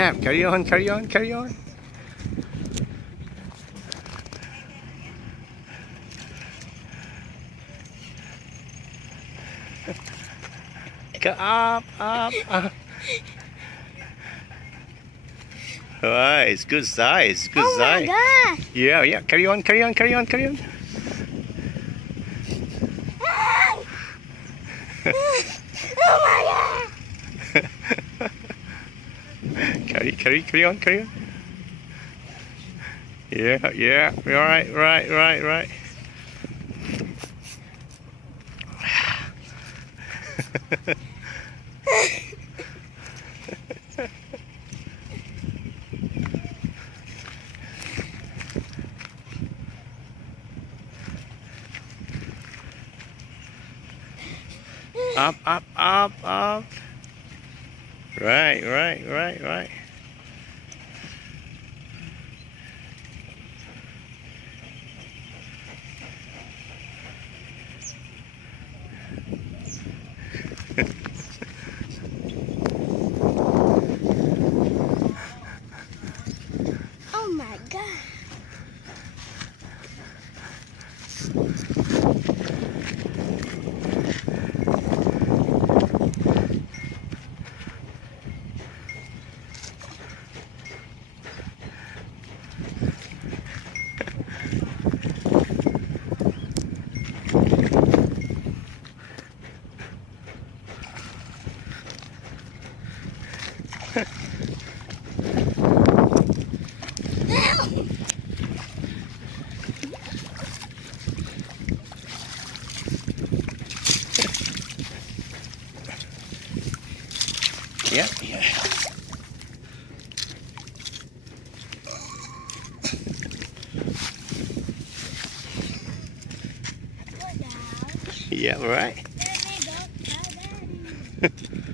Yeah, carry on, carry on, carry on. Go up, up, up. Nice, good size, good Oh size. my gosh! Yeah, yeah, carry on, carry on, carry on, carry on. Oh my god! Carry on, carry on. Yeah, yeah, right, right, right, right. Up, up, up, up. Right, right, right, right. Oh my god! Yeah, yeah. Yeah, right. Daddy, don't tell Daddy.